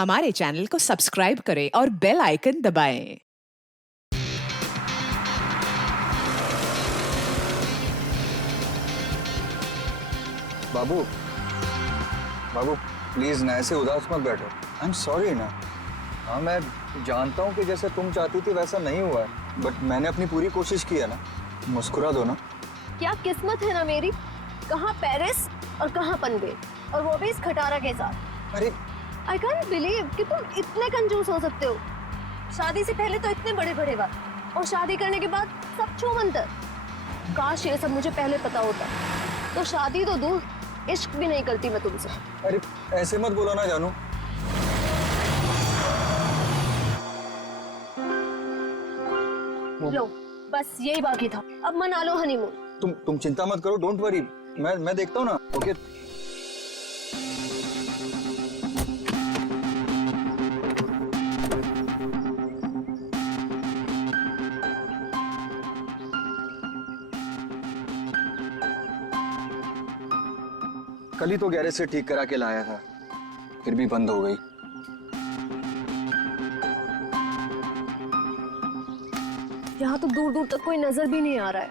हमारे चैनल को सब्सक्राइब करें और बेल आइकन दबाएं। बाबू, बाबू प्लीज ना ऐसे उदास मत बैठो। आई एम सॉरी ना। हाँ मैं जानता हूँ कि जैसे तुम चाहती थी वैसा नहीं हुआ है, बट मैंने अपनी पूरी कोशिश की है ना। मुस्कुरा दो ना। क्या किस्मत है ना मेरी, कहाँ पेरिस और कहाँ पनवेल, और वो भी इस खटारा के साथ। अरे आई कांट बिलीव कि तुम इतने कंजूस हो सकते हो। शादी से पहले तो इतने बड़े बड़े बात, और शादी करने के बाद सब छूमंतर। काश ये सब मुझे पहले पता होता, तो शादी तो दूर, इश्क भी नहीं करती मैं तुमसे। अरे ऐसे मत बोलो ना जानू। लो बस यही बाकी था, अब मना लो हनीमून। तुम चिंता मत करो, डोंट वरी। मैं देखता हूँ ना। ओके कल ही तो गैरेज से ठीक करा के लाया था, फिर भी बंद हो गई। यहाँ तो दूर दूर तक कोई नजर भी नहीं आ रहा है।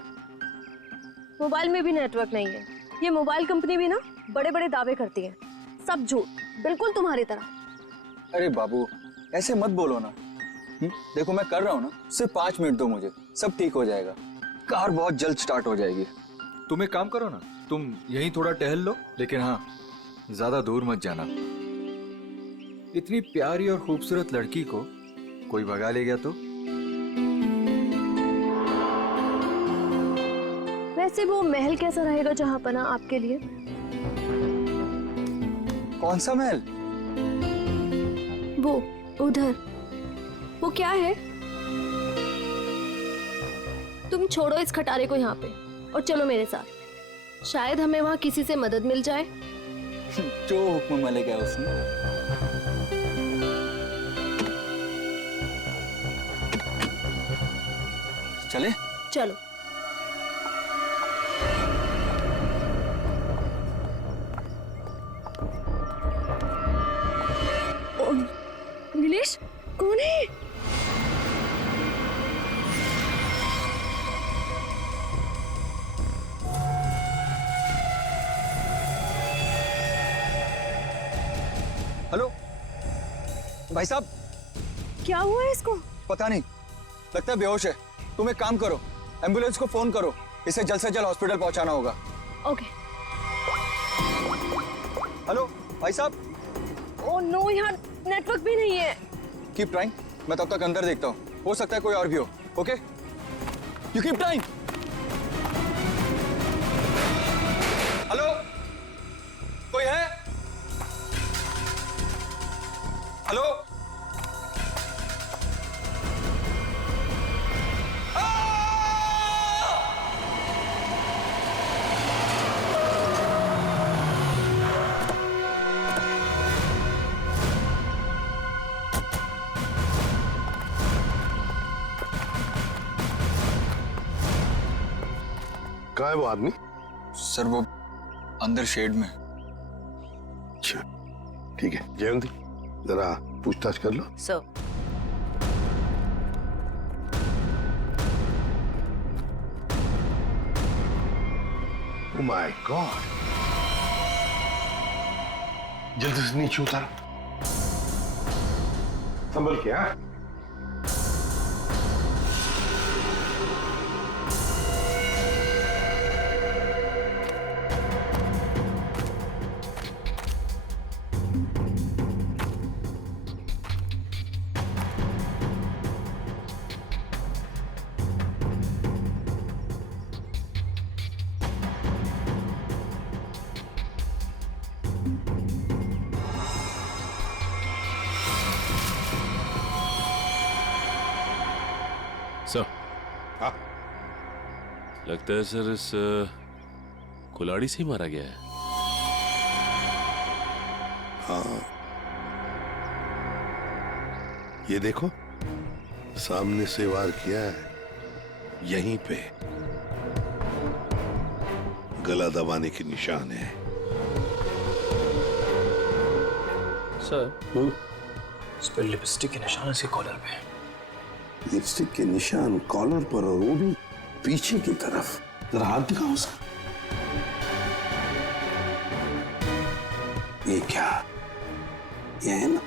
मोबाइल में भी नेटवर्क नहीं है। ये मोबाइल कंपनी भी ना बड़े बड़े दावे करती है, सब झूठ, बिल्कुल तुम्हारी तरह। अरे बाबू ऐसे मत बोलो ना। देखो मैं कर रहा हूँ ना, सिर्फ 5 मिनट दो मुझे, सब ठीक हो जाएगा। कार बहुत जल्द स्टार्ट हो जाएगी। तुम एक काम करो ना, तुम यहीं थोड़ा टहल लो, लेकिन हाँ ज्यादा दूर मत जाना। इतनी प्यारी और खूबसूरत लड़की को कोई भगा ले गया तो? वैसे वो महल कैसा रहेगा जहाँ पना आपके लिए? कौन सा महल? वो उधर, वो क्या है? तुम छोड़ो इस खटारे को यहाँ पे और चलो मेरे साथ, शायद हमें वहाँ किसी से मदद मिल जाए। जो हुक्म मलिक है उसने। चले चलो। ओ, नीलेश कौन है? हेलो भाई साहब। क्या हुआ है इसको? पता नहीं, लगता है बेहोश है। तुम एक काम करो, एम्बुलेंस को फोन करो, इसे जल्द से जल्द हॉस्पिटल पहुंचाना होगा। ओके। हेलो भाई साहब। ओ नो, यहाँ नेटवर्क भी नहीं है। कीप ट्राइंग, मैं तब तक अंदर देखता हूँ, हो सकता है कोई और भी हो। Okay you keep trying. Hello कोई है? हेलो कहाँ है वो आदमी? सर वो अंदर शेड में। अच्छा ठीक है, जयंती जरा पूछताछ कर लो। सर ओह माय गॉड, जल्दी से नीचे उतारो, संभल के। हाँ सर, हाँ लगता है सर इस कुल्हाड़ी से ही मारा गया है। हाँ, ये देखो सामने से वार किया है, यहीं पे गला दबाने के निशान है। सर, इस पर लिपस्टिक के निशान इसके कॉलर पे। लिपस्टिक के निशान कॉलर पर, और वो भी पीछे की तरफ। जरा हाथ दिखाओ उसका। ये क्या? ये है ना?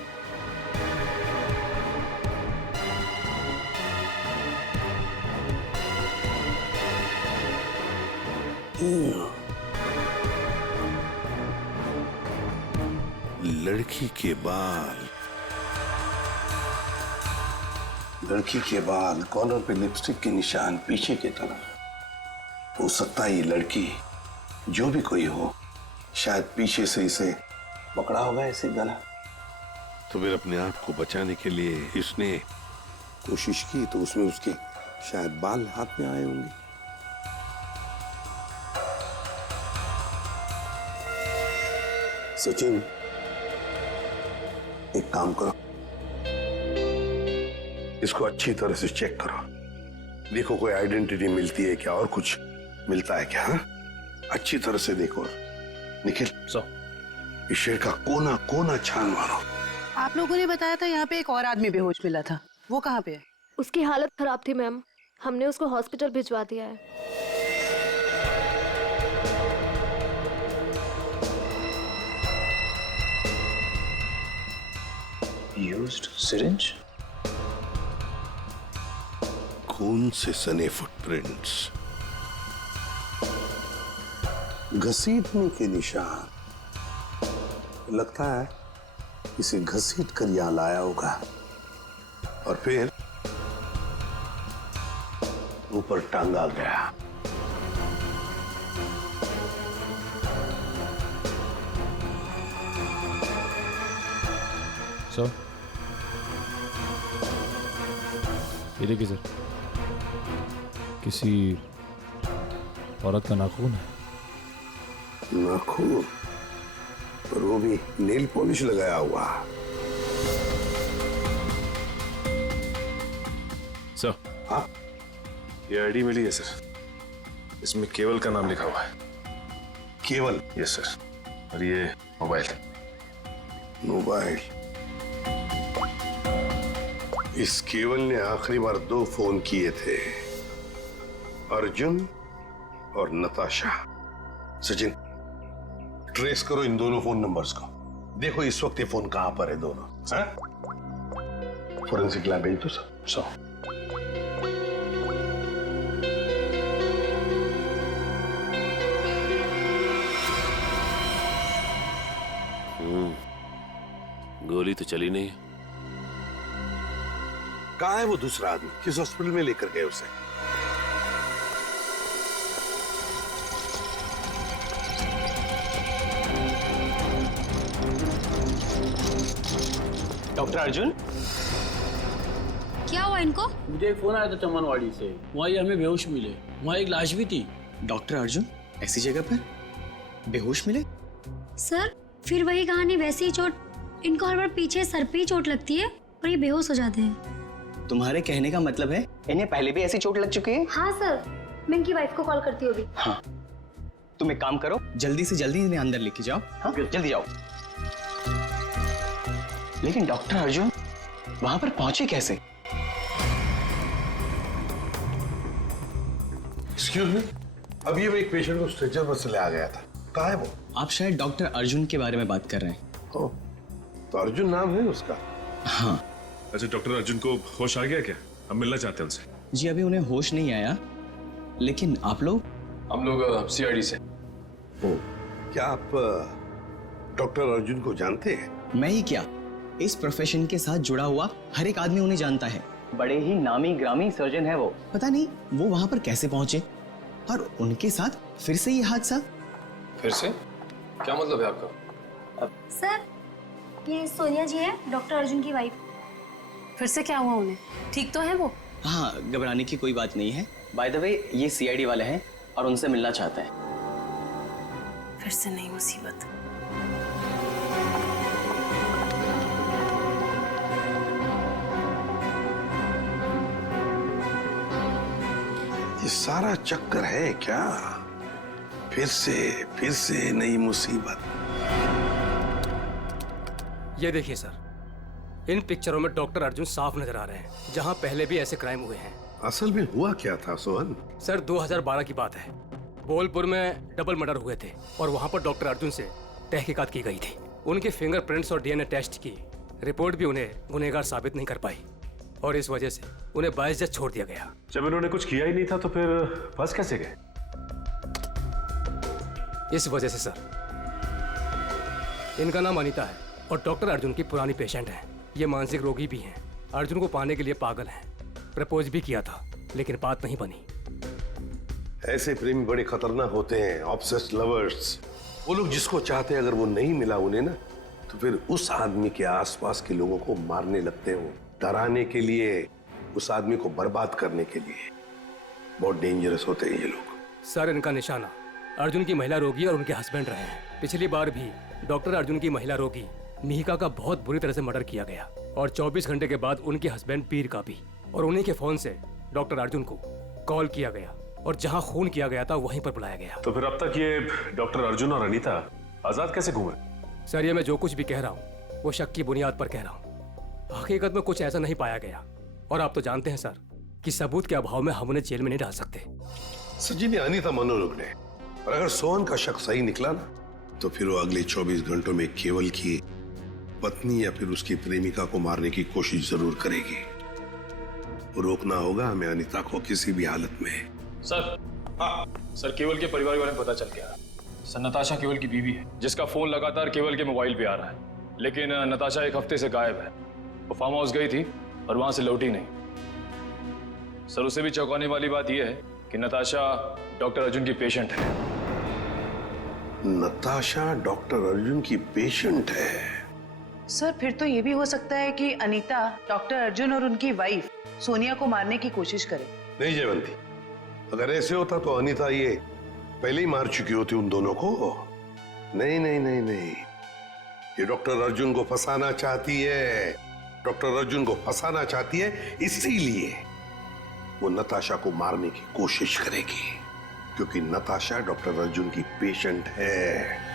लड़की के बाल, लड़की के बाल, कॉलर पे लिपस्टिक के निशान पीछे की तरफ। हो सकता है ये लड़की, जो भी कोई हो, शायद पीछे से इसे पकड़ा होगा ऐसे गला। तो फिर अपने आप को बचाने के लिए इसने कोशिश की, तो उसमें उसके शायद बाल हाथ में आए होंगे। सचिन, एक काम करो, इसको अच्छी तरह से चेक करो। देखो कोई आइडेंटिटी मिलती है क्या, और कुछ मिलता है क्या? हाँ, अच्छी तरह से देखो। निखिल, इस शेर का कोना कोना छान मारो। आप लोगों ने बताया था यहाँ पे एक और आदमी बेहोश मिला था, वो कहाँ पे है? उसकी हालत खराब थी मैम, हमने उसको हॉस्पिटल भिजवा दिया है। यूज्ड सिरिंज, खून से सने फुटप्रिंट्स, घसीटने के निशान। लगता है इसे घसीट कर यहां लाया होगा और फिर ऊपर टांगा गया। सर, ये देखिए सर, किसी औरत का नाखून है। नाखून? पर वो भी नेल पॉलिश लगाया हुआ। सर, हाँ, ये आईडी मिली है सर, इसमें केवल का नाम लिखा हुआ है। केवल? यस सर, और ये मोबाइल। मोबाइल? इस केवल ने आखिरी बार 2 फोन किए थे, अर्जुन और नताशा। सचिन, ट्रेस करो इन दोनों फोन नंबर्स को, देखो इस वक्त ये फोन कहां पर है दोनों। फोरेंसिक लैब भेज दो सर। गोली तो चली नहीं। कहां है वो दूसरा आदमी? किस हॉस्पिटल में लेकर गए उसे? डॉक्टर अर्जुन, क्या हुआ इनको? मुझे एक फोन आया था चमनवाड़ी से, वहाँ ये हमें बेहोश मिले, वहाँ एक लाश भी थी। डॉक्टर अर्जुन ऐसी जगह पर बेहोश मिले? सर, फिर वही कहानी, वैसी ही चोट। इनको हर बार पीछे सर पे ही चोट लगती है और ये बेहोश हो जाते हैं। तुम्हारे कहने का मतलब है इन्हें पहले भी ऐसी चोट लग चुकी है? हाँ सर, मैं इनकी वाइफ को कॉल करती हूँ अभी। हाँ, तुम एक काम करो, जल्दी से जल्दी इन्हें अंदर लेके जाओ। हाँ, जल्दी जाओ। लेकिन डॉक्टर अर्जुन वहां पर पहुंचे कैसे? एक्सक्यूज मी, अभी एक पेशेंट को स्ट्रेचर पर से ले आ गया था, कहाँ है वो? आप शायद डॉक्टर अर्जुन के बारे में बात कर रहे हैं। ओ, तो अर्जुन नाम है उसका? हाँ। अच्छा, डॉक्टर अर्जुन को होश आ गया क्या? हम मिलना चाहते हैं उनसे। जी अभी उन्हें होश नहीं आया, लेकिन आप लोग? हम लोग सीआईडी से। ओ, क्या आप डॉक्टर अर्जुन को जानते हैं? मैं ही क्या, इस प्रोफेशन के साथ जुड़ा हुआ हर एक आदमी उन्हें जानता है। बड़े ही नामी ग्रामी सर्जन है वो। पता नहीं वो वहां पर कैसे पहुंचे, और उनके साथ फिर से ये हादसा। फिर से? क्या मतलब है आपका? सर, ये सोनिया जी है, डॉक्टर अर्जुन की वाइफ। फिर से क्या हुआ उन्हें? ठीक तो है वो? हाँ, घबराने की कोई बात नहीं है। बाय द वे ये सीआईडी वाले हैं और उनसे मिलना चाहते हैं। फिर से नई मुसीबत। ये सारा चक्कर है क्या? फिर से नई मुसीबत। ये देखिए सर, इन पिक्चरों में डॉक्टर अर्जुन साफ नजर आ रहे हैं, जहां पहले भी ऐसे क्राइम हुए हैं। असल में हुआ क्या था सोहन? सर 2012 की बात है। बोलपुर में डबल मर्डर हुए थे और वहां पर डॉक्टर अर्जुन से तहकीकात की गई थी। उनके फिंगरप्रिंट्स और डीएनए टेस्ट की रिपोर्ट भी उन्हें गुनहगार साबित नहीं कर पाई और इस वजह से उन्हें बाइज्जत छोड़ दिया गया। जब इन्होंने कुछ किया ही नहीं था तो फिर फंस कैसे गए? इस वजह से सर, इनका नाम अनीता है और डॉक्टर अर्जुन की पुरानी पेशेंट है। ये मानसिक रोगी भी हैं। अर्जुन को पाने के लिए पागल हैं। प्रपोज भी किया था लेकिन बात नहीं बनी। ऐसे प्रेमी बड़े खतरनाक होते हैं, ऑब्सेस्ड लवर्स। वो लोग जिसको चाहते हैं अगर वो नहीं मिला उन्हें ना, तो फिर उस आदमी के आसपास के लोगों को मारने लगते हैं, डराने के लिए, उस आदमी को बर्बाद करने के लिए। बहुत डेंजरस होते हैं ये लोग। सर इनका निशाना अर्जुन की महिला रोगी और उनके हस्बैंड रहे हैं। पिछली बार भी डॉक्टर अर्जुन की महिला रोगी मिहिका का बहुत बुरी तरह से मर्डर किया गया और 24 घंटे के बाद उनके हस्बैंड वीर का भी। और उन्हीं के फोन से डॉक्टर अर्जुन को कॉल किया गया और जहां खून किया गया था वहीं पर बुलाया गया। तो फिर अब तक ये डॉक्टर अर्जुन और अनीता आजाद कैसे घूमे? सर ये मैं जो कुछ भी कह रहा हूँ वो शक की बुनियाद पर कह रहा हूँ। हकीकत में कुछ ऐसा नहीं पाया गया और आप तो जानते हैं सर कि सबूत के अभाव में हम उन्हें जेल में नहीं डाल सकते। सचिन ने अनीता मनोरोग ने, और अगर सोहन का शक सही निकला ना, तो फिर वो अगले 24 घंटों में केवल की पत्नी या फिर उसकी प्रेमिका को मारने की कोशिश जरूर करेगी। रोकना होगा हमें अनीता को किसी भी हालत में। सर, हाँ सर, केवल के परिवार के बारे में पता चल गया। सर नताशा केवल की बीवी है जिसका फोन लगातार केवल के मोबाइल पे आ रहा है, लेकिन नताशा एक हफ्ते से गायब है। वो फार्म हाउस गई थी और वहां से लौटी नहीं। सर उससे भी चौंकाने वाली बात यह है कि नताशा डॉक्टर अर्जुन की पेशेंट है। नताशा डॉक्टर अर्जुन की पेशेंट है? सर फिर तो ये भी हो सकता है कि अनीता डॉक्टर अर्जुन और उनकी वाइफ सोनिया को मारने की कोशिश करे। नहीं जयवंती, अगर ऐसे होता तो अनीता ये पहले ही मार चुकी होती उन दोनों को। नहीं नहीं नहीं नहीं, ये डॉक्टर अर्जुन को फंसाना चाहती है। डॉक्टर अर्जुन को फंसाना चाहती है, इसीलिए वो नताशा को मारने की कोशिश करेगी, क्योंकि नताशा डॉक्टर अर्जुन की पेशेंट है।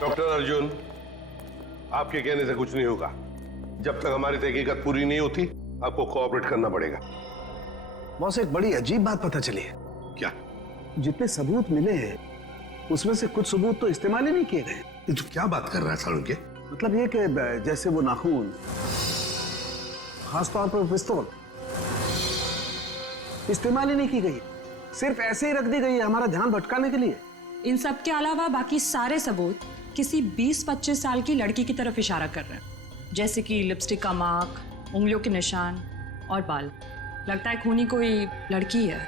डॉक्टर अर्जुन, आपके कहने से कुछ नहीं होगा। जब तक हमारी तहकीकात पूरी नहीं होती आपको कोऑपरेट करना पड़ेगा। बॉस एक बड़ी अजीब बात पता चली है। क्या? जितने सबूत मिले हैं उसमें से कुछ सबूत तो इस्तेमाल ही नहीं किए गए। ये तो क्या बात कर रहा है सारुण के? मतलब ये कि जैसे वो नाखून, खासतौर पर पिस्तौल, इस्तेमाल ही नहीं की गई, सिर्फ ऐसे ही रख दी गई है हमारा ध्यान भटकाने के लिए। इन सब के अलावा बाकी सारे सबूत किसी 20-25 साल की लड़की की तरफ इशारा कर रहे हैं, जैसे कि लिपस्टिक का मार्क, उंगलियों के निशान और बाल। लगता है खूनी कोई लड़की है।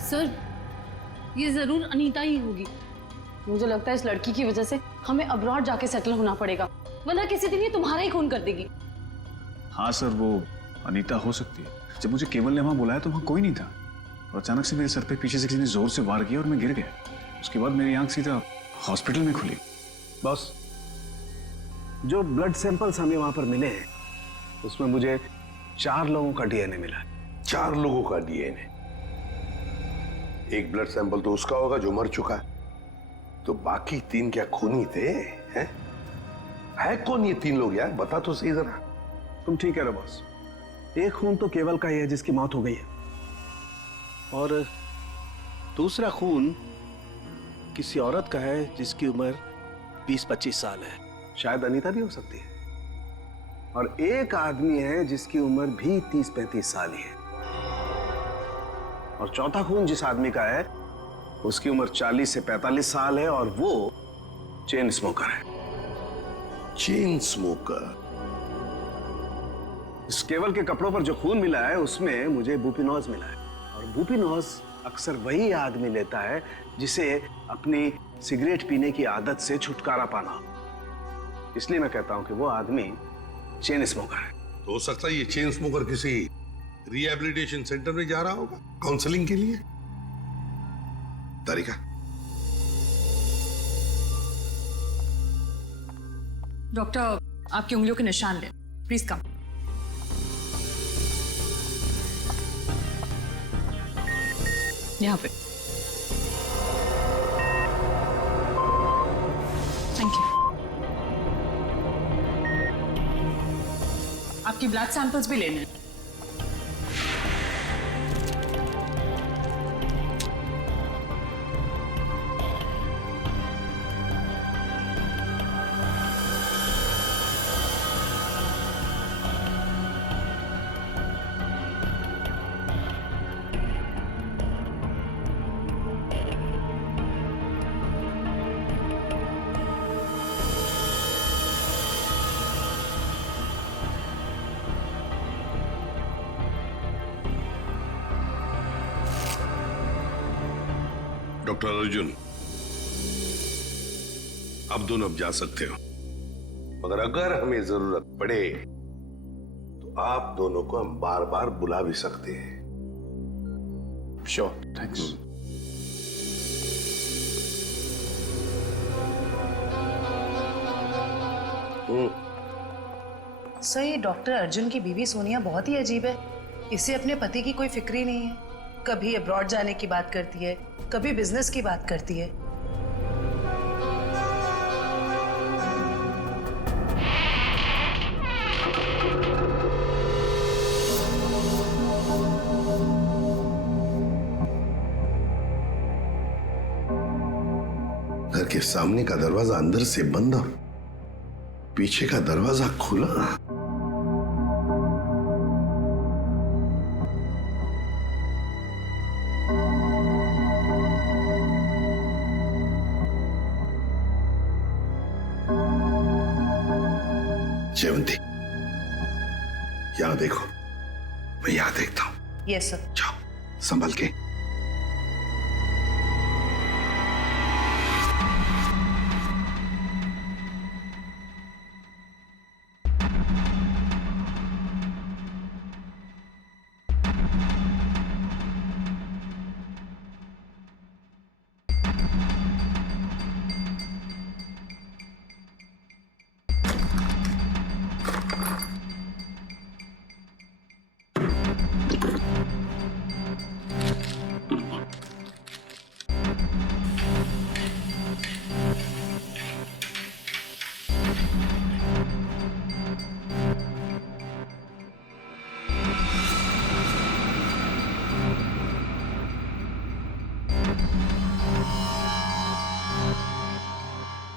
सर ये जरूर अनीता ही होगी। मुझे लगता है इस लड़की की वजह से हमें अब्रॉड जाके सेटल होना पड़ेगा, वरना किसी दिन ये तुम्हारा ही खून कर देगी। हाँ सर, वो अनीता हो सकती है। जब मुझे केवल ने वहां बुलाया तो वहां कोई नहीं था और अचानक से मेरे सर पे पीछे से किसी ने जोर से वार किया और मैं गिर गया। उसके बाद मेरी आंख सीधा हॉस्पिटल में खुली। बॉस, जो ब्लड सैंपल्स हमें वहां पर मिले हैं उसमें मुझे 4 लोगों का डीएनए मिला। 4 लोगों का डीएनए? एक ब्लड सैंपल तो उसका होगा जो मर चुका है, तो बाकी 3 क्या खूनी थे? हैं? है कौन ये 3 लोग यार, बता तो सही जरा। तुम ठीक कह रहे हो बॉस, एक खून तो केवल का ही है जिसकी मौत हो गई है, और दूसरा खून किसी औरत का है जिसकी उम्र 20-25 साल है। शायद अनीता भी हो सकती है। और एक आदमी है जिसकी उम्र भी 30-35 साल ही है। और चौथा खून जिस आदमी का है उसकी उम्र 40 से 45 साल है और वो चेन स्मोकर है। Chain smoker? इस केवल के कपड़ों पर जो खून मिला है उसमें मुझे बुपिनोज मिला है, और बुपिनोज अक्सर वही आदमी लेता है जिसे अपनी सिगरेट पीने की आदत से छुटकारा पाना हो। इसलिए मैं कहता हूं कि वो आदमी चेन स्मोकर है। तो हो सकता है ये चेन स्मोकर किसी रिहैबिलिटेशन सेंटर में जा रहा होगा काउंसलिंग के लिए। तारिका, डॉक्टर आपकी उंगलियों के निशान ले, प्लीज कम। यहाँ पे। Thank you. आपकी ब्लड सैंपल्स भी लेने हैं। डॉक्टर अर्जुन, आप दोनों अब जा सकते हो, मगर अगर हमें जरूरत पड़े तो आप दोनों को हम बार बार बुला भी सकते हैं। Sure, thanks. सर, ये डॉक्टर अर्जुन की बीवी सोनिया बहुत ही अजीब है। इसे अपने पति की कोई फिक्र ही नहीं है। कभी अब्रॉड जाने की बात करती है, कभी बिजनेस की बात करती है। घर के सामने का दरवाजा अंदर से बंद और पीछे का दरवाजा खुला। जयवंती, यहां देखो, मैं यहां देखता हूं। Yes sir. जाओ, संभल के।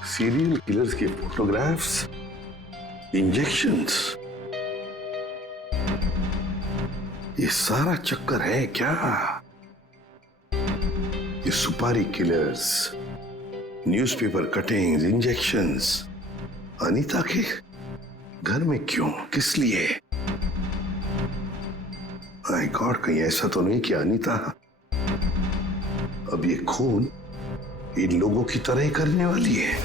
सीरियल किलर्स के फोटोग्राफ्स, इंजेक्शंस, ये सारा चक्कर है क्या? ये सुपारी killers, newspaper cuttings, injections Anita के घर में क्यों, किस लिए? माय गॉड, कहीं ऐसा तो नहीं कि अनीता अब ये खून इन लोगों की तरह ही करने वाली है?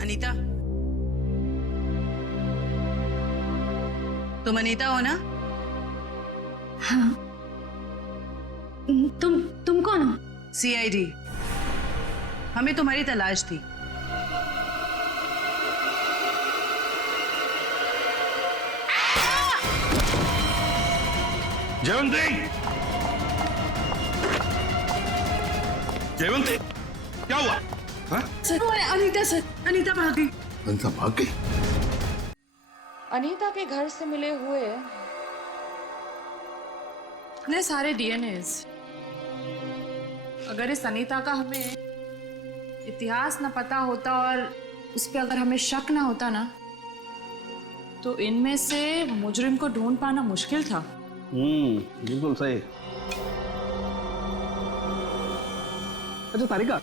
अनीता, तुम अनीता हो ना? हाँ। तुम कौन हो? सीआईडी। हमें तुम्हारी तलाश थी। जयवंती, जयवंती, क्या हुआ? हाँ? सर, अनीता सर, अनीता भाग गई। अनीता भाग गई? अनीता के घर से मिले हुए इतने सारे डीएनएस, अगर इस अनीता का हमें इतिहास न पता होता और उस पर अगर हमें शक ना होता ना, तो इनमें से मुजरिम को ढूंढ पाना मुश्किल था। बिल्कुल सही। अच्छा तारिका,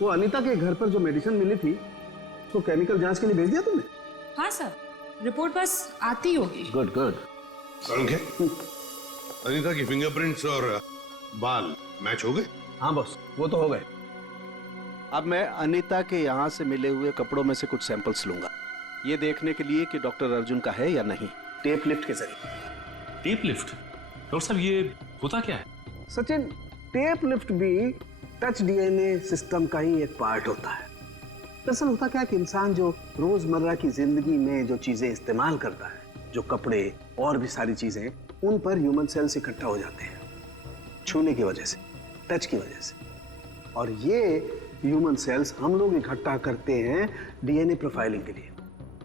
वो अनीता के घर पर जो मेडिसिन मिली थी उसको केमिकल जांच के लिए भेज दिया तुमने? हाँ सर, रिपोर्ट बस आती होगी। Good good. अनीता की फिंगरप्रिंट्स और बाल मैच हो गए? हाँ बॉस, वो तो हो गए। अब मैं अनीता के यहाँ से मिले हुए कपड़ों में से कुछ सैंपल्स लूंगा, ये देखने के लिए कि डॉक्टर अर्जुन का है या नहीं, टेप लिफ्ट के जरिए। Tape lift? डॉक्टर साहब ये होता क्या है? सचिन, टेप लिफ्ट भी टच डीएनए सिस्टम का ही एक पार्ट होता है। दरअसल होता क्या कि इंसान जो रोजमर्रा की जिंदगी में जो चीजें इस्तेमाल करता है, जो कपड़े और भी सारी चीजें, उन पर ह्यूमन सेल्स इकट्ठा हो जाते हैं छूने की वजह से, टच की वजह से। और ये ह्यूमन सेल्स हम लोग इकट्ठा करते हैं डीएनए प्रोफाइलिंग के लिए।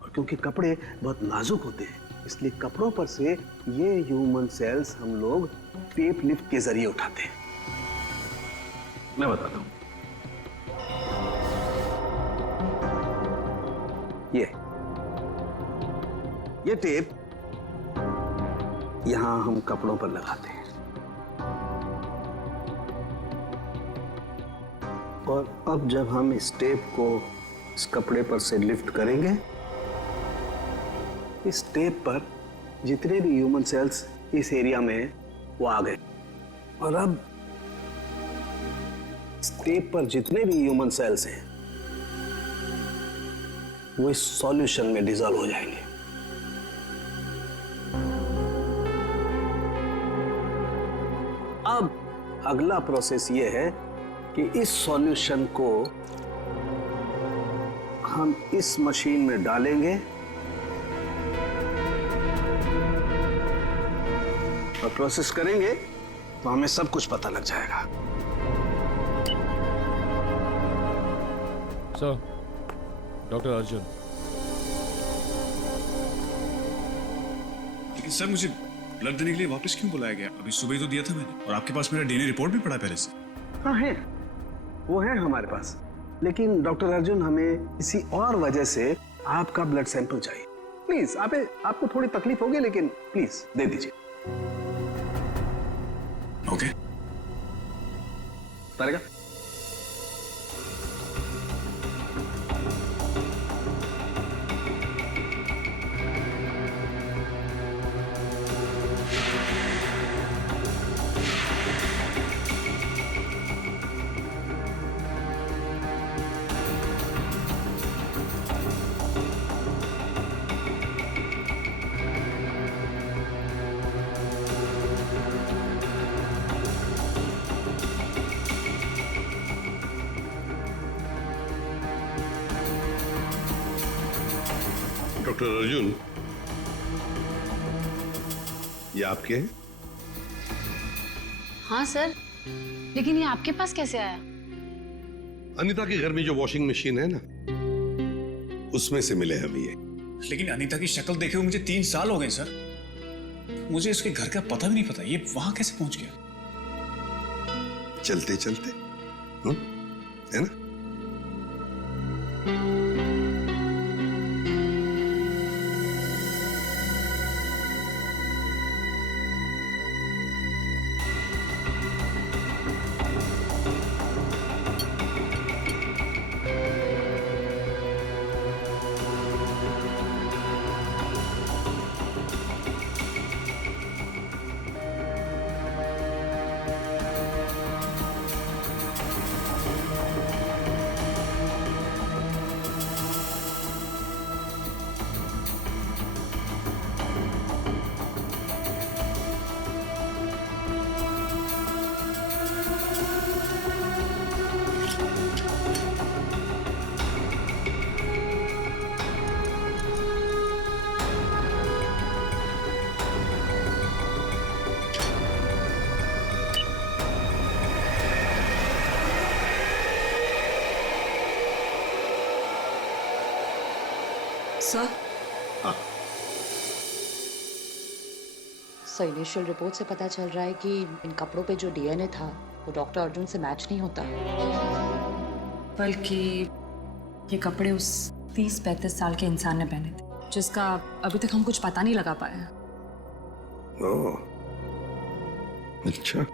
और क्योंकि कपड़े बहुत नाजुक होते हैं, इसलिए कपड़ों पर से ये ह्यूमन सेल्स हम लोग टेप लिफ्ट के जरिए उठाते हैं। मैं बताता हूं। ये टेप यहां हम कपड़ों पर लगाते हैं, और अब जब हम इस टेप को इस कपड़े पर से लिफ्ट करेंगे, इस टेप पर जितने भी ह्यूमन सेल्स इस एरिया में वो आ गए। और अब इस टेप पर जितने भी ह्यूमन सेल्स हैं वो इस सॉल्यूशन में डिसॉल्व हो जाएंगे। अब अगला प्रोसेस ये है कि इस सॉल्यूशन को हम इस मशीन में डालेंगे और प्रोसेस करेंगे तो हमें सब कुछ पता लग जाएगा। Sir, doctor Arjun. लेकिन सर, मुझे ब्लड देने के लिए वापस क्यों बुलाया गया? अभी सुबह ही तो दिया था मैंने, और आपके पास मेरा डीएनए रिपोर्ट भी पड़ा पहले से। हाँ है, वो है हमारे पास, लेकिन डॉक्टर अर्जुन हमें किसी और वजह से आपका ब्लड सैंपल चाहिए। प्लीज, आपको थोड़ी तकलीफ होगी, लेकिन प्लीज दे दीजिए। ओके। तारिका, डॉक्टर अर्जुन, ये आपके हैं? हाँ सर, लेकिन ये आपके पास कैसे आया? अनीता के घर में जो वॉशिंग मशीन है ना, उसमें से मिले हमें ये। लेकिन अनीता की शक्ल देखे हुए मुझे 3 साल हो गए सर। मुझे इसके घर का पता भी नहीं पता, ये वहां कैसे पहुंच गया? चलते चलते, है ना? सर, सर, इनिशियल रिपोर्ट से पता चल रहा है कि इन कपड़ों पे जो डीएनए था वो डॉक्टर अर्जुन से मैच नहीं होता, बल्कि ये कपड़े उस 30-35 साल के इंसान ने पहने थे, जिसका अभी तक हम कुछ पता नहीं लगा पाए हैं। ओह, अच्छा।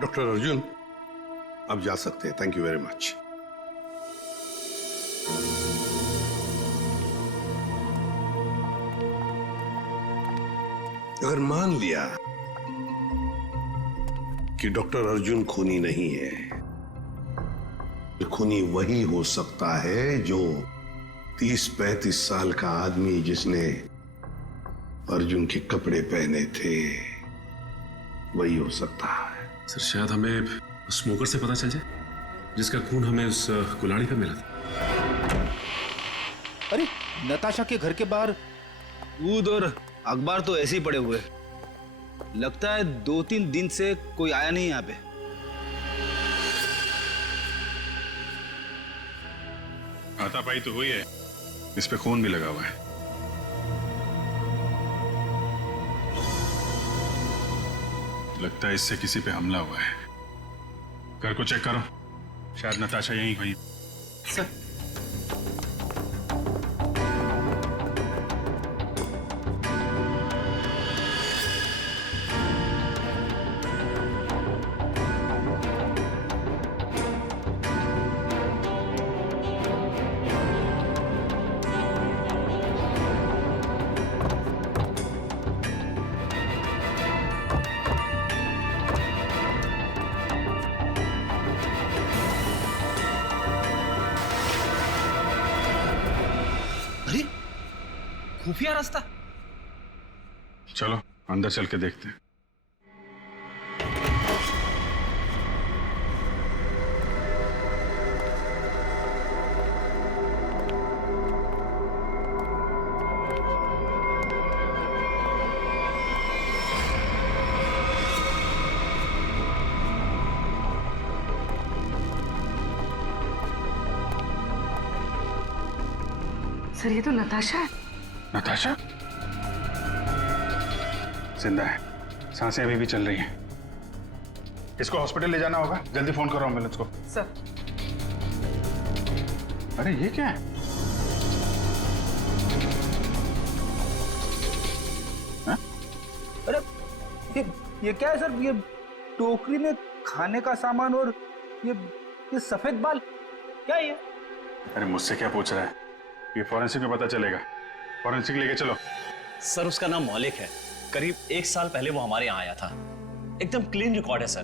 डॉक्टर अर्जुन, आप जा सकते हैं। Thank you very much. अगर मान लिया कि डॉक्टर अर्जुन खूनी नहीं है, तो खूनी वही हो सकता है जो 30-35 साल का आदमी जिसने अर्जुन के कपड़े पहने थे, वही हो सकता है। सर शायद हमें स्मोकर से पता चल जाए, जिसका खून हमें उस कुल्हाड़ी पे मिला था। अरे नताशा के घर के बाहर दूध और अखबार तो ऐसे ही पड़े हुए, लगता है 2-3 दिन से कोई आया नहीं यहाँ पे। हाथापाई तो हुई है, इस पे खून भी लगा हुआ है। लगता है इससे किसी पे हमला हुआ है। घर को चेक करो, शायद नताशा यहीं हुई। सर खुफिया रास्ता। चलो अंदर चल के देखते हैं। सर ये तो नताशा है। नताशा जिंदा है, सांसें अभी भी चल रही हैं। इसको हॉस्पिटल ले जाना होगा, जल्दी फोन करो एम्बुलेंस को। सर। अरे ये क्या है? हा? अरे ये क्या है सर? ये टोकरी में खाने का सामान और ये सफेद बाल क्या है ये? अरे मुझसे क्या पूछ रहा है? ये फॉरेंसिक में पता चलेगा। फॉरेंसिक लेके चलो। सर उसका नाम मौलिक है, करीब 1 साल पहले वो हमारे यहाँ आया था। एकदम क्लीन रिकॉर्ड है सर,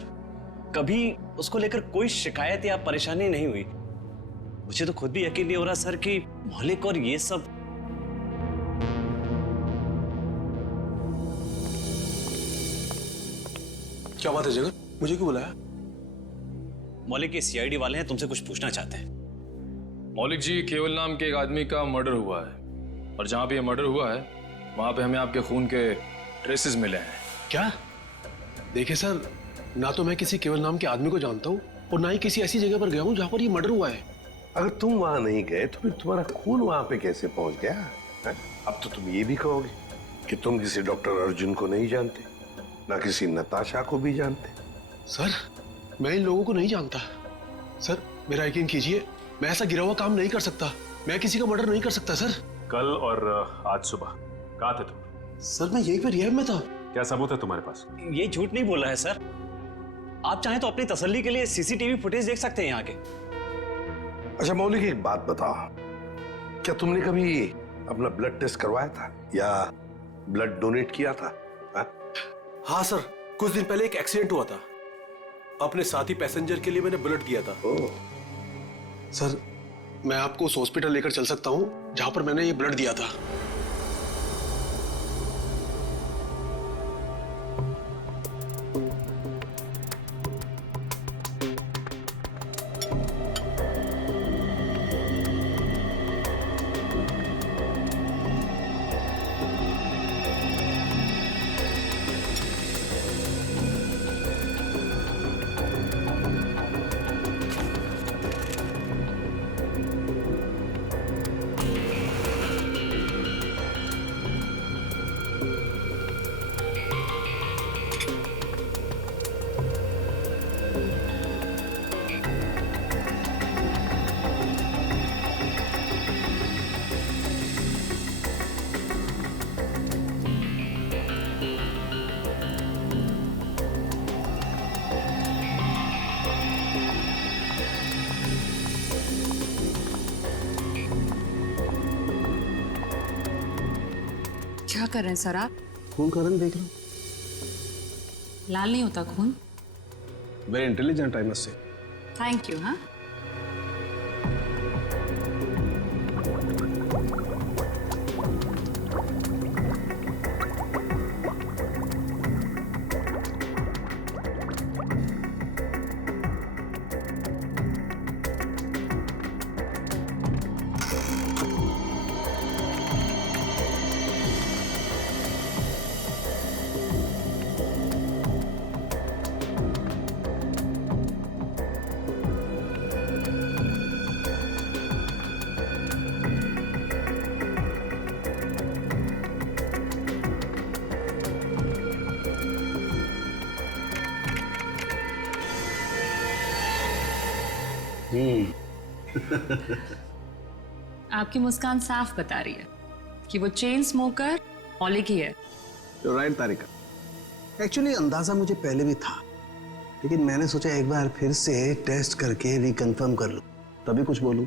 कभी उसको लेकर कोई शिकायत या परेशानी नहीं हुई। मुझे तो खुद भी यकीन नहीं हो रहा सर कि मौलिक और ये सब। क्या बात है जगत, मुझे क्यों बुलाया? मौलिक के सीआईडी वाले हैं, तुमसे कुछ पूछना चाहते हैं। मौलिक जी, केवल नाम के एक आदमी का मर्डर हुआ है, और जहां पे ये मर्डर हुआ है वहां पे हमें आपके खून के ट्रेसेस मिले हैं। क्या? देखिए सर, ना तो मैं किसी केवल नाम के आदमी को जानता हूँ और ना ही किसी ऐसी जगह पर गया हूँ जहाँ पर ये मर्डर हुआ है। अगर तुम वहां नहीं गए तो फिर तुम्हारा खून वहां पे कैसे पहुंच गया है? अब तो तुम ये भी कहोगे कि तुम किसी डॉक्टर अर्जुन को नहीं जानते, ना किसी नताशा को भी जानते। सर मैं इन लोगों को नहीं जानता। सर मेरा यकीन कीजिए, मैं ऐसा गिरा हुआ काम नहीं कर सकता। मैं किसी का मर्डर नहीं कर सकता सर। कल और आज सुबह कहाँ थे तुम? सर मैं यहीं पे रिहैब में था। क्या सबूत है तुम्हारे पास? ये झूठ नहीं बोल रहा है सर। आप चाहें तो अपनी तसल्ली के लिए सीसीटीवी फुटेज देख सकते हैं यहाँ के। अच्छा मौलिक, एक बात बताओ, क्या तुमने कभी अपना ब्लड टेस्ट करवाया था या ब्लड डोनेट किया था? हाँ सर, कुछ दिन पहले एक एक्सीडेंट हुआ था, अपने साथी पैसेंजर के लिए मैंने ब्लड किया था। सर मैं आपको उस हॉस्पिटल लेकर चल सकता हूँ जहां पर मैंने ये ब्लड दिया था। कर रहे हैं सर आप? खून का रंग देख लो। लाल नहीं होता खून। Very intelligent I must say. Thank you. हाँ, आपकी मुस्कान साफ बता रही है कि वो चेन स्मोकर मौलिक ही है। राइट तारिका, एक्चुअली अंदाजा मुझे पहले भी था, लेकिन मैंने सोचा एक बार फिर से टेस्ट करके रिकंफर्म कर लूं, तभी कुछ बोलूं,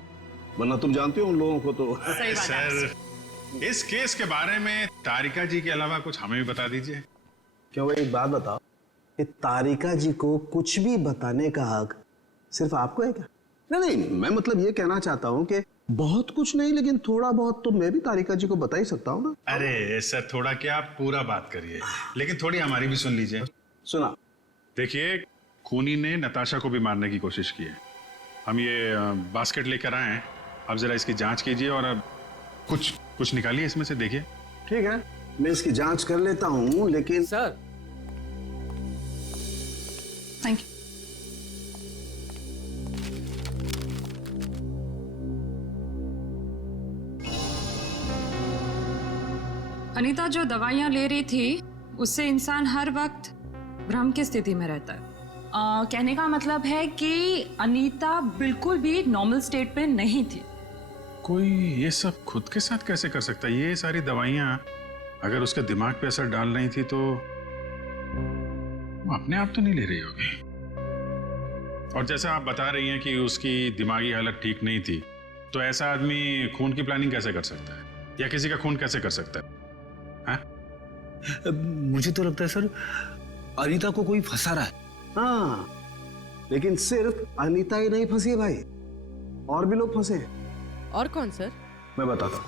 वरना तुम जानते हो उन लोगों को तो। सर, इस केस के बारे में तारिका जी के अलावा कुछ हमें भी बता दीजिए। क्या वो एक बात बताओ कि तारिका जी को कुछ भी बताने का हक सिर्फ आपको है क्या? नहीं, मैं मतलब ये कहना चाहता हूँ कि बहुत कुछ नहीं, लेकिन थोड़ा बहुत तो मैं भी तारिका जी को बता ही सकता हूँ ना। अरे सर, थोड़ा क्या, आप पूरा बात करिए, लेकिन थोड़ी हमारी भी सुन लीजिए। सुना। देखिए, खूनी ने नताशा को भी मारने की कोशिश की है। हम ये बास्केट लेकर आए हैं, अब जरा इसकी जांच कीजिए और अब कुछ निकालिए इसमें से, देखिए। ठीक है, मैं इसकी जांच कर लेता हूँ, लेकिन सर। Thank you. अनीता जो दवाइयाँ ले रही थी उससे इंसान हर वक्त भ्रम की स्थिति में रहता है। कहने का मतलब है कि अनीता बिल्कुल भी नॉर्मल स्टेट पे नहीं थी। कोई ये सब खुद के साथ कैसे कर सकता है? ये सारी दवाइयाँ अगर उसके दिमाग पे असर डाल रही थी तो वो अपने आप तो नहीं ले रही होगी। और जैसा आप बता रही हैं कि उसकी दिमागी हालत ठीक नहीं थी, तो ऐसा आदमी खून की प्लानिंग कैसे कर सकता है, या किसी का खून कैसे कर सकता है? मुझे तो लगता है सर, अनीता को कोई फंसा रहा है। हाँ, लेकिन सिर्फ अनीता ही नहीं फंसी है भाई, और भी लोग फंसे हैं। और कौन सर? मैं बताता हूं,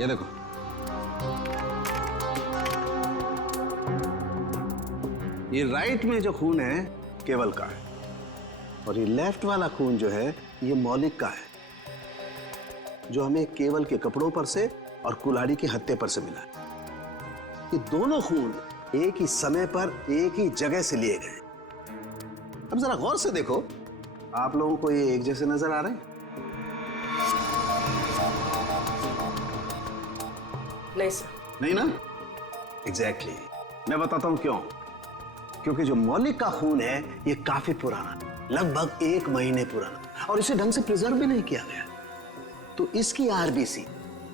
ये देखो। ये राइट में जो खून है केवल का है, और ये लेफ्ट वाला खून जो है ये मौलिक का है, जो हमें केवल के कपड़ों पर से और कुल्हाड़ी के हत्थे पर से मिला है। ये दोनों खून एक ही समय पर एक ही जगह से लिए गए। अब जरा गौर से देखो, आप लोगों को ये एक जैसे नजर आ रहे हैं? नहीं सर। नहीं ना? एग्जैक्टली। मैं बताता हूं क्यों। क्योंकि जो मौलिक का खून है ये काफी पुराना, लगभग 1 महीने पुराना, और इसे ढंग से प्रिजर्व भी नहीं किया गया। तो इसकी आरबीसी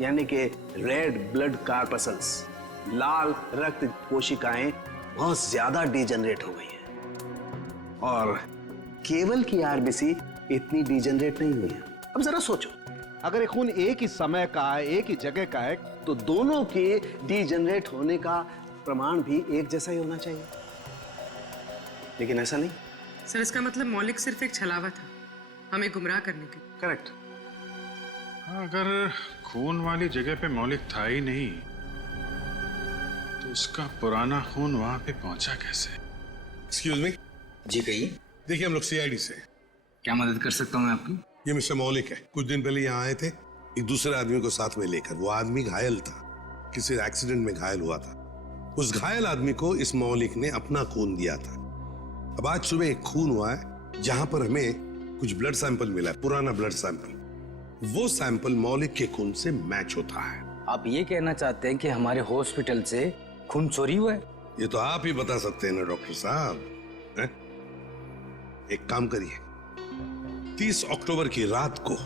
यानी कि रेड ब्लड कार्पसल्स, लाल रक्त कोशिकाएं बहुत ज्यादा डिजेनरेट हो गई हैं, और केवल की आरबीसी इतनी डिजेनरेट नहीं हुई है। अब जरा सोचो, अगर ये खून एक ही समय का है, एक ही जगह का है, तो दोनों के डिजेनरेट होने का प्रमाण भी एक जैसा ही होना चाहिए, लेकिन ऐसा नहीं। सर, इसका मतलब मौलिक सिर्फ एक छलावा था हमें गुमराह करने के। करेक्ट। अगर खून वाली जगह पे मौलिक था ही नहीं, तो उसका पुराना खून वहां पे पहुंचा कैसे? Excuse me. जी कहिए। देखिए, हम लोग सीआईडी से। क्या मदद कर सकता हूँ मैं आपकी? ये मिस्टर मौलिक है। कुछ दिन पहले यहाँ आए थे एक दूसरे आदमी को साथ में लेकर। वो आदमी घायल था, किसी एक्सीडेंट में घायल हुआ था। उस घायल आदमी को इस मौलिक ने अपना खून दिया था। अब आज सुबह एक खून हुआ है जहां पर हमें कुछ ब्लड सैंपल मिला है, पुराना ब्लड सैंपल। वो सैंपल मौलिक के खून से मैच होता है। आप ये कहना चाहते हैं कि हमारे हॉस्पिटल से खून चोरी हुआ है? ये तो आप ही बता सकते हैं ना डॉक्टर साहब। एक काम करिए, 30 अक्टूबर की रात को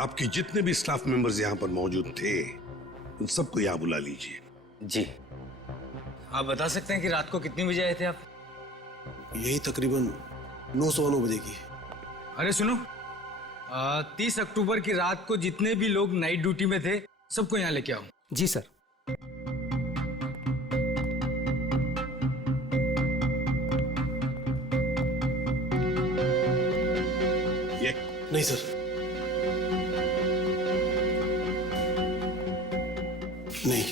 आपके जितने भी स्टाफ मेंबर्स यहाँ पर मौजूद थे उन सबको यहाँ बुला लीजिए। जी। आप बता सकते हैं कि रात को कितने बजे आए थे आप? यही तकरीबन 9:09 बजे की। अरे सुनो, 30 अक्टूबर की रात को जितने भी लोग नाइट ड्यूटी में थे सबको यहाँ लेके आओ। जी सर। ये नहीं सर, नहीं।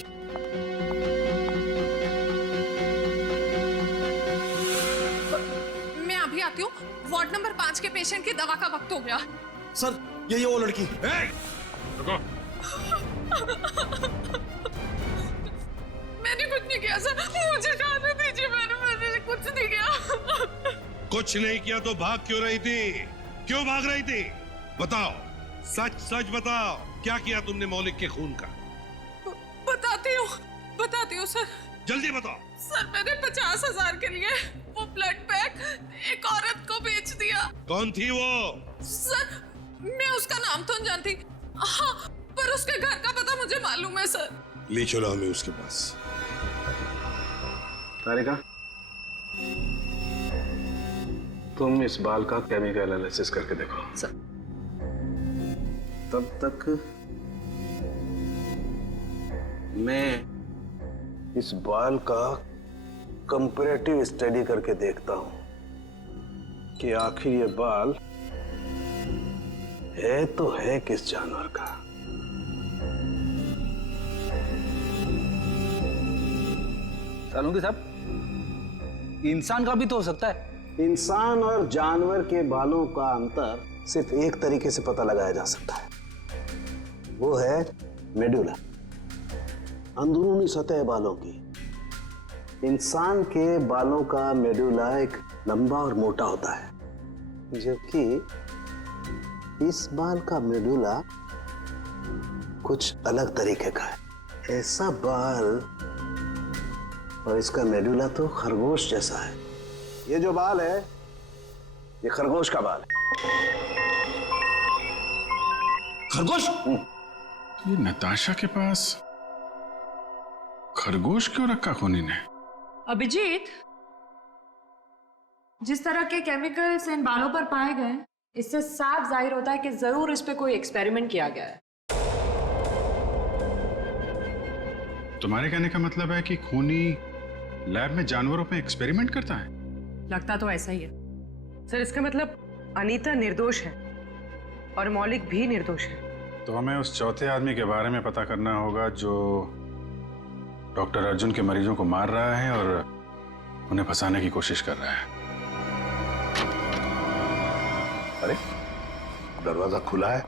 मैं अभी आती हूँ। वार्ड नंबर 5 के पेशेंट की दवा का वक्त हो गया। सर यही वो लड़की। रुको। मैंने कुछ नहीं किया सर, मुझे जाने दीजिए। मैंने कुछ नहीं किया। कुछ नहीं किया तो भाग क्यों रही थी? क्यों भाग रही थी? बताओ, सच सच बताओ, क्या किया तुमने मौलिक के खून का? बताती हूँ सर। जल्दी बताओ। सर मैंने 50,000 के लिए वो ब्लड पैक एक औरत को बेच दिया। कौन थी वो? सर मैं उसका नाम तो नहीं जानती, हाँ, पर उसके घर का पता मुझे मालूम है सर। ले चलो हमें उसके पास। तारिका, तुम इस बाल का केमिकल एनालिसिस करके देखो। सर। तब तक मैं इस बाल का कंपैरेटिव स्टडी करके देखता हूं कि आखिर ये बाल है तो है किस जानवर का। सालुंगी साहब, इंसान का भी तो हो सकता है। इंसान और जानवर के बालों का अंतर सिर्फ एक तरीके से पता लगाया जा सकता है, वो है मेडुला, अंदरूनी सतह बालों की। इंसान के बालों का मेडुला एक लंबा और मोटा होता है, जबकि इस बाल का मेडुला कुछ अलग तरीके का है। ऐसा बाल और इसका मेडुला तो खरगोश जैसा है। ये जो बाल है, ये खरगोश का बाल है। खरगोश? ये नताशा के पास खरगोश क्यों रखा खूनी ने? अभिजीत, जिस तरह के केमिकल्स इन बालों पर पाए गए, इससे साफ जाहिर होता है कि जरूर इस पे कोई एक्सपेरिमेंट किया गया है। तुम्हारे कहने का मतलब है कि खूनी लैब में जानवरों पे एक्सपेरिमेंट करता है? लगता तो ऐसा ही है। सर इसका मतलब अनीता निर्दोष है और मौलिक भी निर्दोष है। तो हमें उस चौथे आदमी के बारे में पता करना होगा जो डॉक्टर अर्जुन के मरीजों को मार रहा है और उन्हें फंसाने की कोशिश कर रहा है। अरे दरवाजा खुला है।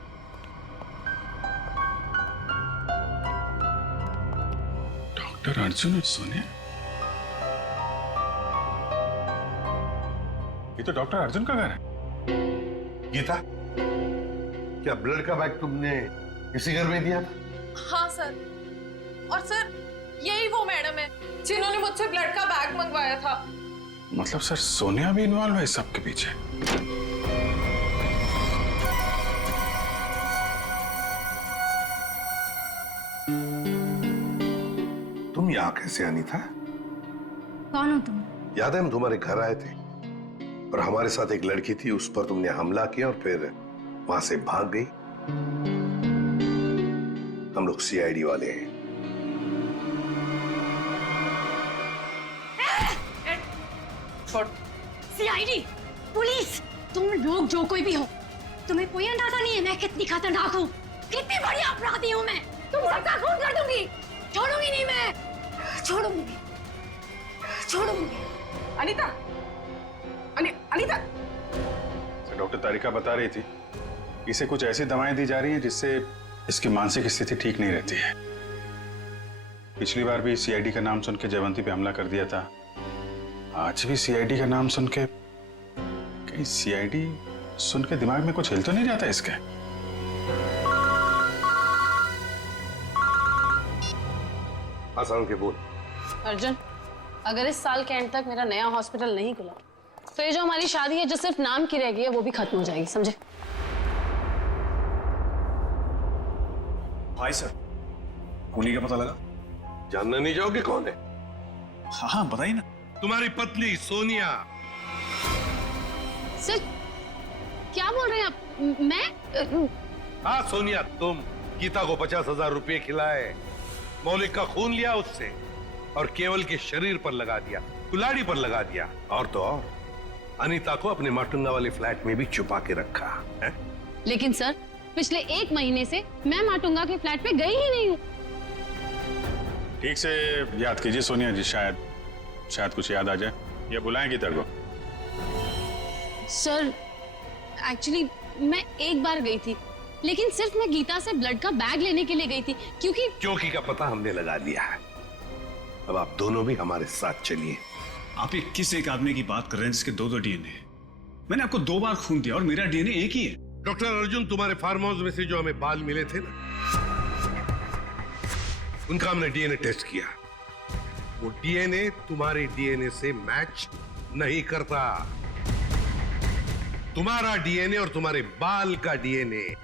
डॉक्टर अर्जुन और सोनिया, ये तो डॉक्टर अर्जुन का घर है। गीता, क्या ब्लड का बैग तुमने इसी घर में दिया था? हाँ सर, और सर यही वो मैडम है जिन्होंने मुझसे ब्लड का बैग मंगवाया था। मतलब सर सोनिया भी इन्वॉल्व है इस सब के पीछे? तुम यहाँ कैसे आनी था? कौन हो तुम? याद है हम तुम्हारे घर आए थे और हमारे साथ एक लड़की थी, उस पर तुमने हमला किया और फिर वहां से भाग गई। हम लोग सीआईडी वाले हैं। सीआईडी, पुलिस, तुम लोग जो कोई भी हो, तुम्हें कोई अंदाजा नहीं है मैं कितनी खतरनाक हूँ, कितनी बड़ी अपराधी हूँ मैं। तुम सबका खून कर दूंगी, छोड़ूंगी नहीं मैं, छोड़ूंगी। अनीता, अनीता। डॉक्टर तारिका बता रही थी इसे कुछ ऐसी दवाएं दी जा रही हैं जिससे इसकी मानसिक स्थिति ठीक नहीं रहती है। पिछली बार भी सीआईडी का नाम सुन के जयवंती पे हमला कर दिया था, आज भी सीआईडी का नाम सुन के, कहीं सीआईडी सुन के दिमाग में कुछ हिल तो नहीं जाता इसके? आसान के बोल। अर्जुन, अगर इस साल के एंड तक मेरा नया हॉस्पिटल नहीं खुला तो ये जो हमारी शादी है जो सिर्फ नाम की रह गई है वो भी खत्म हो जाएगी, समझे? भाई सर, खूनी का पता लगा? जानना नहीं चाहोगे कौन है? हाँ बताइए ना। तुम्हारी पत्नी सोनिया। सर क्या बोल रहे हैं आप? मैं? हाँ सोनिया, तुम गीता को 50,000 रुपए खिलाए, मौलिक का खून लिया उससे और केवल के शरीर पर लगा दिया, कुल्हाड़ी पर लगा दिया, और तो और अनीता को अपने माटुंगा वाले फ्लैट में भी छुपा के रखा है? लेकिन सर, पिछले 1 महीने से मैं माटुंगा के फ्लैट पे गई ही नहीं हूँ। ठीक से याद कीजिए सोनिया जी, शायद कुछ याद आ जाए या बुलाएंगी तेरे को। सर, एक्चुअली मैं एक बार गई थी, लेकिन सिर्फ मैं गीता से ब्लड का बैग लेने के लिए गई थी, क्योंकि का पता हमने लगा लिया है। अब आप दोनों भी हमारे साथ चलिए। आप ये किस एक आदमी की बात कर रहे हैं जिसके 2 डीएनए? मैंने आपको 2 बार खून दिया और मेरा डीएनए एक ही है। डॉक्टर अर्जुन, तुम्हारे फार्म हाउस में से जो हमें बाल मिले थे ना, उनका हमने डीएनए टेस्ट किया। वो डीएनए तुम्हारे डीएनए से मैच नहीं करता। तुम्हारा डीएनए और तुम्हारे बाल का डीएनए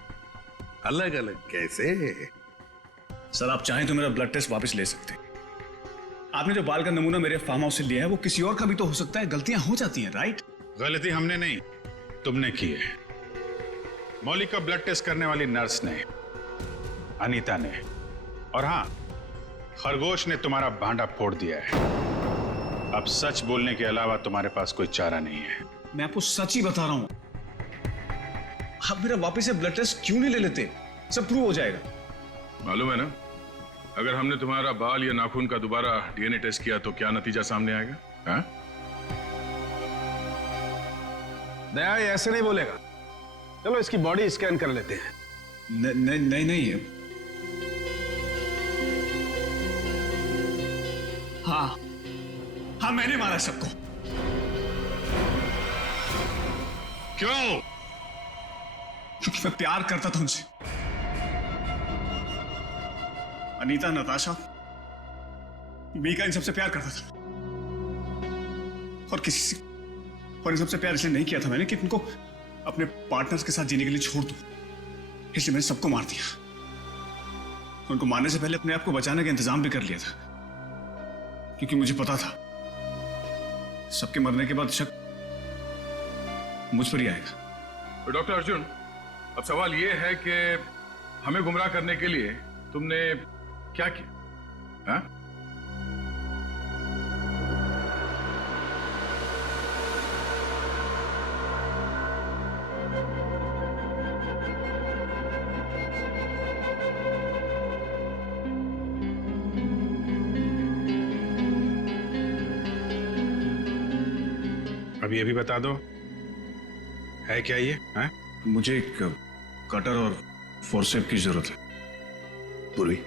अलग अलग कैसे? सर, आप चाहें तो मेरा ब्लड टेस्ट वापस ले सकते हैं। आपने जो बाल का नमूना मेरे फार्म हाउस से लिया है वो किसी और का भी तो हो सकता है। गलतियां हो जाती हैं, राइट? गलती हमने नहीं, तुमने की है। मौलिक का ब्लड टेस्ट करने वाली नर्स ने, अनीता ने, और हाँ, खरगोश ने तुम्हारा भांडा फोड़ दिया है। अब सच बोलने के अलावा तुम्हारे पास कोई चारा नहीं है। मैं आपको सच ही बता रहा हूं। आप मेरा वापस से ब्लड टेस्ट क्यों नहीं ले लेते? सब प्रूव हो जाएगा। मालूम है ना, अगर हमने तुम्हारा बाल या नाखून का दोबारा डीएनए टेस्ट किया तो क्या नतीजा सामने आएगा? हाँ? दया ये ऐसे नहीं बोलेगा। चलो इसकी बॉडी स्कैन कर लेते हैं। नहीं। हाँ, मैंने मारा सबको। क्यों? क्योंकि मैं प्यार करता था उनसे। अनीता, नताशा, मीका, इन सबसे प्यार करता था। और इन सबसे प्यार इसलिए नहीं किया था मैंने कि इनको अपने पार्टनर्स के साथ जीने के लिए छोड़ दूं। इसलिए मैंने सबको मार दिया। उनको मारने से पहले अपने आप को बचाने का इंतजाम भी कर लिया था, क्योंकि मुझे पता था सबके मरने के बाद शक मुझ पर ही आएगा। तो डॉक्टर अर्जुन, अब सवाल यह है कि हमें गुमराह करने के लिए तुमने क्या किया? हाँ? अब ये भी बता दो, है क्या ये? हाँ? मुझे एक कटर और फोर्सेप की जरूरत है। पूर्वी,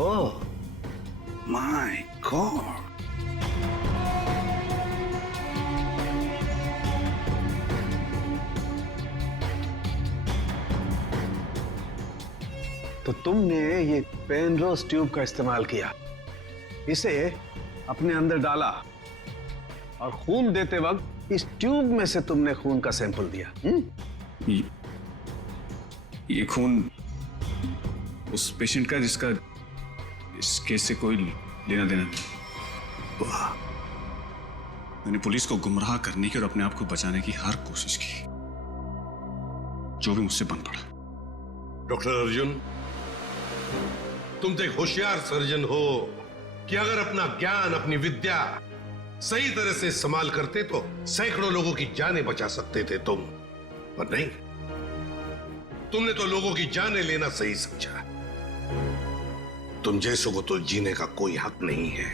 Oh my God! तो तुमने ये पेनरोज ट्यूब का इस्तेमाल किया, इसे अपने अंदर डाला और खून देते वक्त इस ट्यूब में से तुमने खून का सैंपल दिया। ये खून उस पेशेंट का जिसका इस केस से कोई लेना देना नहीं। वाह! मैंने पुलिस को गुमराह करने की और अपने आप को बचाने की हर कोशिश की, जो भी मुझसे बन पड़ा। डॉक्टर अर्जुन, तुम तो एक होशियार सर्जन हो कि अगर अपना ज्ञान, अपनी विद्या सही तरह से इस्तेमाल करते तो सैकड़ों लोगों की जानें बचा सकते थे तुम, पर नहीं, तुमने तो लोगों की जानें लेना सही समझा। तुम जैसों को तो जीने का कोई हक नहीं है।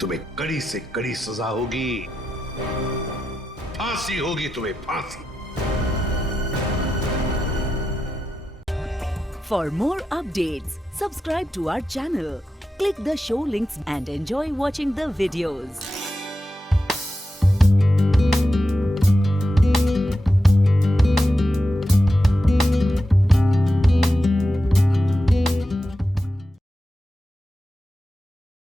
तुम्हें कड़ी से कड़ी सजा होगी, फांसी होगी तुम्हें, फांसी। For more updates, subscribe to our channel, click the show links and enjoy watching the videos.